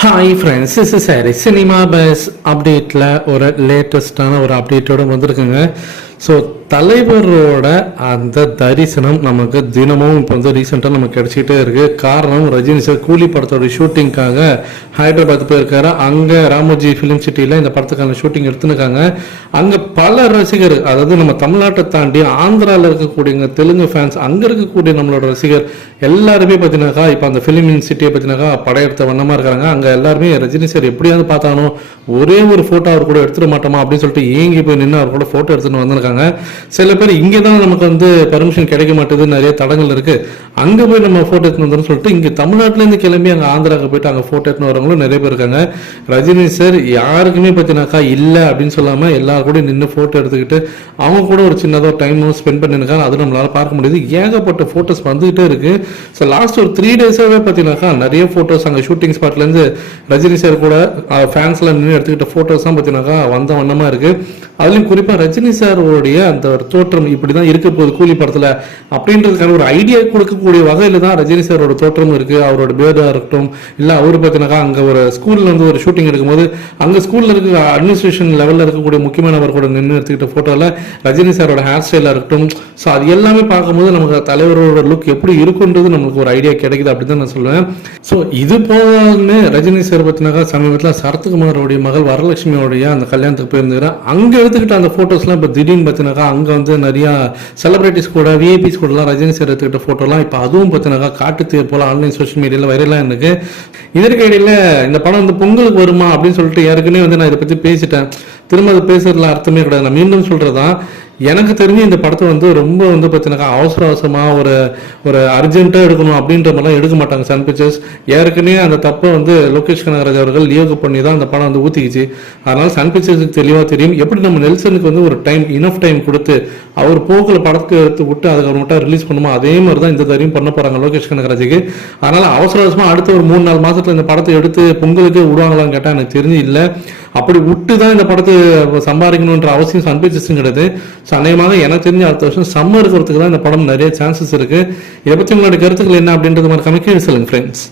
Hi friends is sorry cinema buzz அப்டேட்டில் ஒரு லேட்டஸ்ட்டான ஒரு அப்டேட்டோட வந்திருக்குங்க. ஸோ தலைவரோட அந்த தரிசனம் நமக்கு தினமும் இப்போ வந்து ரீசெண்டாக நமக்கு கிடைச்சிக்கிட்டே இருக்குது காரணம் ரஜினி சார் கூலி படத்தோட ஷூட்டிங்காக ஹைதராபாத் போயிருக்காரு. அங்கே ராமோஜி ஃபிலிம் சிட்டியில் இந்த படத்துக்கான ஷூட்டிங் எடுத்துருக்காங்க அங்கே பல ரசிகர் அதாவது நம்ம தமிழ்நாட்டை தாண்டி ஆந்திராவில் இருக்கக்கூடியவங்க தெலுங்கு ஃபேன்ஸ் அங்கே இருக்கக்கூடிய நம்மளோட ரசிகர் எல்லாருமே பார்த்தீங்கன்னாக்கா இப்போ அந்த ஃபிலிம் சிட்டியை பார்த்தீங்கன்னாக்கா படையெடுத்த வண்ணமாக இருக்கிறாங்க அங்கே எல்லாருமே ரஜினி சார் எப்படியாவது பார்த்தானோ ஒரே ஒரு ஃபோட்டோ அவர் கூட எடுத்துட மாட்டோமா அப்படின்னு சொல்லிட்டு ஏங்கி போய் நின்று அவர் கூட ஃபோட்டோ எடுத்துன்னு வந்திருக்காங்க சில பேர் இங்கே தான் நமக்கு வந்து பெர்மிஷன் கிடைக்க மாட்டேது நிறைய தடங்கள் இருக்கு. அங்கே போய் நம்ம ஃபோட்டோ எடுத்துன்னு வந்தோம்னு சொல்லிட்டு இங்கே தமிழ்நாட்டிலேருந்து கிளம்பி அங்கே ஆந்திராவுக்கு போயிட்டு அங்கே ஃபோட்டோ எடுத்துன்னு வரவங்களும் நிறைய பேர் இருக்காங்க. ரஜினி சார் யாருக்குமே பார்த்தீங்கன்னாக்கா இல்லை அப்படின்னு சொல்லாமல் எல்லாரும் கூட நின்று ஃபோட்டோ எடுத்துக்கிட்டு அவங்க கூட ஒரு சின்னதாக டைமும் ஸ்பெண்ட் பண்ணிருக்காங்க அது நம்மளால பார்க்க முடியுது. ஏகப்பட்ட ஃபோட்டோஸ் வந்துகிட்டே இருக்கு. ஸோ லாஸ்ட் ஒரு த்ரீ டேஸாகவே பார்த்தீங்கன்னாக்கா நிறைய ஃபோட்டோஸ் அங்கே ஷூட்டிங் ஸ்பாட்லேருந்து ரஜினி சார் கூட ஃபேன்ஸ்லாம் நின்று எடுத்துக்கிட்ட ஃபோட்டோஸ்லாம் பார்த்தீங்கன்னாக்கா வந்த வண்ணமாக இருக்கு. அதுலயும் குறிப்பாக ரஜினி சார் அவருடைய அந்த ஒரு தோற்றம் இப்படி தான் இருக்க போகுது கூலி படத்தில் அப்படின்றதுக்கான ஒரு ஐடியா கொடுக்கக்கூடிய வகையில் தான் ரஜினி சாரோட தோற்றம் இருக்கு. அவரோட பேர்டாக இருக்கட்டும் இல்லை அவர் பார்த்தினாக்கா அங்கே ஒரு ஸ்கூலில் வந்து ஒரு ஷூட்டிங் எடுக்கும்போது அங்கே ஸ்கூலில் இருக்க அட்மினிஸ்ட்ரேஷன் லெவலில் இருக்கக்கூடிய முக்கியமானவர் கூட நின்று எடுத்துக்கிட்ட ஃபோட்டோவில் ரஜினி சாரோட ஹேர் ஸ்டைலாக இருக்கட்டும். ஸோ அது எல்லாமே பார்க்கும்போது நமக்கு தலைவரோட லுக் எப்படி இருக்குன்றது நமக்கு ஒரு ஐடியா கிடைக்குது அப்படின்னு தான் நான் சொல்லுவேன். ஸோ இது போதாலுமே ரஜினி சார் பார்த்தினாக்கா சமீபத்தில் சரத்குமாரோடைய மகள் வரலட்சுமியோடைய அந்த கல்யாணத்துக்கு போயிருந்தாரு. அங்கே எடுத்துக்கிட்ட அந்த ஃபோட்டோஸ்லாம் இப்போ திடீர்னு பார்த்தினாக்கா அங்கே வந்து நிறையா செலிபிரிட்டிஸ் கூட விஐபிஸ் கூடலாம் ரஜினி சார் எடுத்துக்கிட்ட ஃபோட்டோலாம் இப்போ அதுவும் பார்த்தினாக்கா காட்டுத்தீர் போல ஆன்லைன் சோஷியல் மீடியாவில் வைரலாக இருக்கு. இதற்கு இடையில இந்த படம் வந்து பொங்கலுக்கு வருமா அப்படின்னு சொல்லிட்டு ஏற்கனவே வந்து நான் இதை பற்றி பேசிட்டேன். திரும்ப அது பேசுறதுல அர்த்தமே கிடையாது. நான் மீண்டும் சொல்றதா எனக்கு தெரிஞ்சு இந்த படத்தை வந்து ரொம்ப வந்து பார்த்தீங்கன்னா அவசர அவசரமாக ஒரு ஒரு அர்ஜென்ட்டாக எடுக்கணும் அப்படின்ற மாதிரிலாம் எடுக்க மாட்டாங்க சன் பிக்சர்ஸ் ஏற்கனவே அந்த தப்பை வந்து லோகேஷ் கனகராஜ் அவர்கள் லியோகு பண்ணி தான் அந்த படம் வந்து ஊற்றிக்கிச்சு அதனால சன் பிக்சர்ஸுக்கு தெளிவாக தெரியும். எப்படி நம்ம நெல்சனுக்கு வந்து ஒரு டைம் இனஃப் டைம் கொடுத்து அவர் போக்கில் படத்துக்கு எடுத்து விட்டு அதுக்கப்புறமேட்டா ரிலீஸ் பண்ணுமோ? அதே மாதிரி தான் இந்த தரையும் பண்ண போகிறாங்க லோகேஷ் கனகராஜுக்கு. அதனால அவசர அவசரமாக அடுத்த ஒரு மூணு நாலு மாசத்துல இந்த படத்தை எடுத்து பொங்கலுக்கு விடுவாங்களான்னு கேட்டால் எனக்கு தெரிஞ்சு இல்லை அப்படி விட்டு தான் இந்த படத்தை சம்பாதிக்கணுன்ற அவசியம் சன் கிடையாது. ஸோ அநேகமாக எனக்கு தெரிஞ்ச அடுத்த வருஷம் சம்மர் இருக்கிறதுக்கு தான் இந்த படம் நிறைய சான்சஸ் இருக்குது இதை பற்றி உங்களோட கருத்துக்கள் என்ன அப்படின்றது மாதிரி கணக்கு சொல்லுங்கள் ஃப்ரெண்ட்ஸ்